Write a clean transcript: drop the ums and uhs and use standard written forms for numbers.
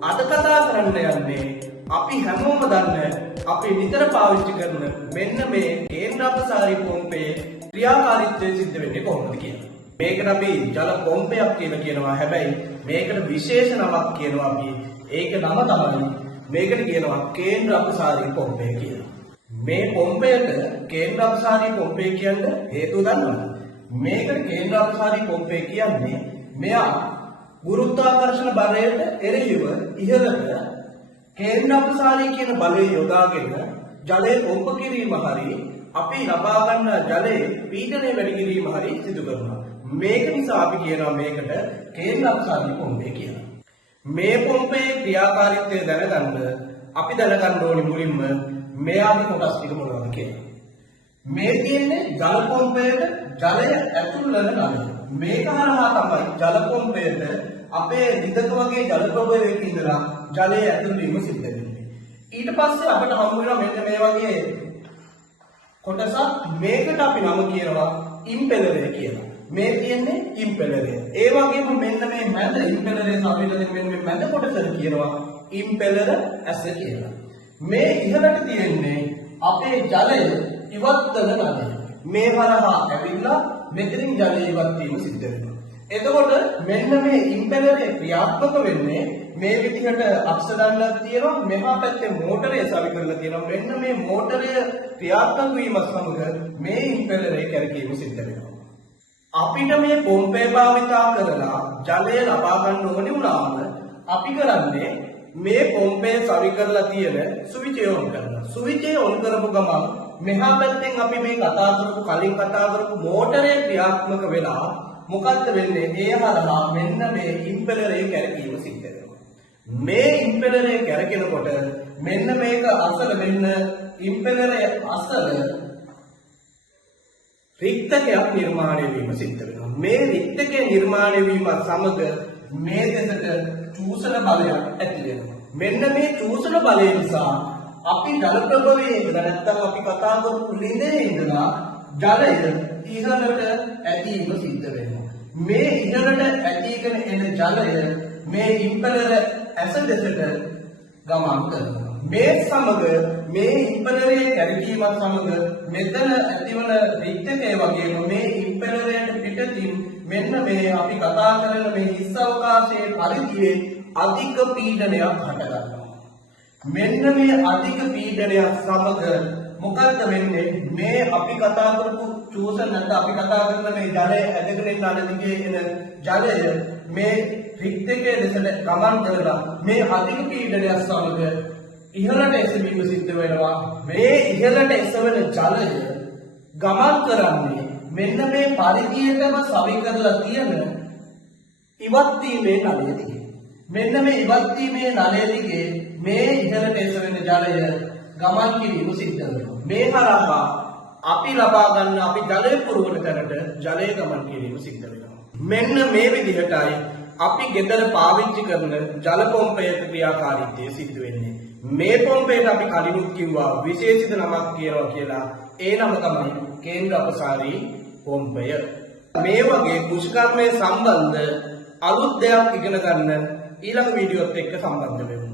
අද කතා කරන්න යන්නේ අපි හැමෝම දන්න අපි නිතර පාවිච්චි කරන මෙන්න මේ කේන්ද්‍ර අපසාරී පොම්පේ ක්‍රියාකාරීත්වය සිද්ධ වෙන්නේ කොහොමද කියලා. මේකට අපි ජල පොම්පයක් කියලා කියනවා. හැබැයි මේකට විශේෂ නමක් කියනවා අපි. ඒක නම තමයි මේකට කියනවා කේන්ද්‍ර අපසාරී පොම්පය කියලා. මේ පොම්පයට කේන්ද්‍ර අපසාරී පොම්පය කියන්න හේතුව දන්නවද? මේකට කේන්ද්‍ර අපසාරී පොම්පය කියන්නේ මෙයා ගුරුත්වාකර්ෂණ බලයට එරෙහිව ඉහළට කේන්ද්‍ර අපසාරී කියන බලය යොදාගෙන ජලය පොම්ප කිරීම හරි අපි ලබා ගන්න ජලයේ පීඩනය වැඩි කිරීම හරි සිදු කරනවා. මේක නිසා අපි කියනවා මේකට කේන්ද්‍ර අපසාරී පොම්පය කියලා. මේ පොම්පේ ක්‍රියාකාරීත්වය දැනගන්න අපි දැනගන්න ඕනි මුලින්ම මෙයාගේ කොටස් ටික මොනවද කියලා. මේ තියෙන්නේ ජල පොම්පයට ජලය ඇතුල් වෙන නළය. මේක හරහා තමයි ජල පොම්පයට අපේ විදක වගේ ජල ප්‍රභවයක ඉඳලා ජලය ඇතුල් වීම සිද්ධ වෙන්නේ. ඊට පස්සේ අපිට හම්බ වෙනවා මෙන්න මේ වගේ කොටසක්. මේකට අපි නම කියනවා ඉම්පෙලරය කියලා. මේ තියෙන්නේ ඉම්පෙලරය. ඒ වගේම මෙන්න මේ මැද ඉම්පෙලරේ අපිට මෙන්න මේ මැද කොටසට කියනවා ඉම්පෙලර ඇස කියලා. මේ ඉහළට තියෙන්නේ අපේ ජලය ඉවත් කරන නළය. මේ හරහා ඇවිල්ලා මෙතනින් ජලය ඉවත් වීම සිද්ධ වෙනවා. එතකොට මෙන්න මේ ඉම්පෙලරේ ක්‍රියාත්මක වෙන්නේ මේ විදිහට අක්ෂ දණ්ඩක් තියෙනවා. මෙහා පැත්තේ මෝටරය සවි කරලා තියෙනවා. මෙන්න මේ මෝටරය ක්‍රියාත්මක වීම සමග මේ ඉම්පෙලරේ කැරකීම සිද්ධ වෙනවා. අපිට මේ පොම්පේ භාවිතා කරලා ජලය ලබා ගන්න ඕනේ වුණාම අපි කරන්නේ මේ පොම්පේ සවි කරලා තියෙන ස්විච් ඔන් කරනවා. ස්විච් ඔන් කරපු ගමන් මෙහා පැත්තෙන් අපි මේ කලින් කතා කරපු මෝටරේ ක්‍රියාත්මක වෙලා මොකද්ද වෙන්නේ? ඒ හරහා මෙන්න මේ ඉම්පෙලරේ කැරකීම සිද්ධ වෙනවා. මේ ඉම්පෙලරේ කැරකෙනකොට මෙන්න මේක අසල මෙන්න ඉම්පෙලරේ අසල රික්තකයක් නිර්මාණය වීම සිද්ධ වෙනවා. මේ රික්තකය නිර්මාණය වීමත් සමග මේ දෙසට චූසන බලයක් ඇති වෙනවා. මෙන්න මේ චූසන බලය නිසා අපි ජල ප්‍රභවයේ ඉඳලා නැත්නම් අපි කතා කරපු ළිඳේ ඉඳලා ජලය ඉහළට ඇදීම සිද්ධ වෙනවා. මේ ඉහළට ඇදීගෙන එන ජලය මේ ඉම්පෙලර ඇස දෙසට ගමන් කරනවා. මේ සමග මේ ඉම්පෙලරේ කැරකීමත් සමග මෙතන ඇතිවන රික්තකය වගේම මේ ඉම්පෙලරයට පිටතින් මෙන්න මේ අපි කතා කරන මේ හිස් අවකාශයේ පරිධියේ අධික පීඩනයක් හටගන්නවා. මෙන්න මේ අධික පීඩනයක් සමග මොකද්ද වෙන්නේ? මේ අපි කතා කරපු චූසන නැත්නම් අපි කතා කරන මේ ජලය ඇදගෙන යන අනදිගේ එන ජලය මේ රික්තකයේ දෙසට ගමන් කරලා මේ අධික පීඩනයක් සමග ඉහළට එසවීම සිද්ධ වෙනවා. මේ ඉහළට එසවෙන ජලය ගමන් කරන්නේ මෙන්න මේ පරිධියටම සවි කරලා තියෙන ඉවත් වීමේ නළය දිගේ. මෙන්න මේ ඉවත් වීමේ නළය දිගේ මේ ඉහළට එසවෙන ජලය ගමන් කිරීම සිද්ධ වෙනවා. මේ හරහා අපි ලබා ගන්න අපි ජලය පුරවන තැනට ජලය ගමන් කිරීම සිද්ධ වෙනවා. මෙන්න මේ විදිහටයි අපි ගෙදර පාවිච්චි කරන ජල පොම්පයේ ක්‍රියාකාරීත්වය සිද්ධ වෙන්නේ. මේ පොම්පේට අපි කලිනුත් කිව්වා විශේෂිත නමක් කියනවා කියලා. ඒ නම තමයි කේන්ද්‍ර අපසාරී පොම්පය. මේ වගේ කෘෂිකර්මයේ සම්බන්ධ අලුත් දෙයක් ඉගෙන ගන්න ඊළඟ වීඩියෝත් එක්ක සම්බන්ධ වෙමු.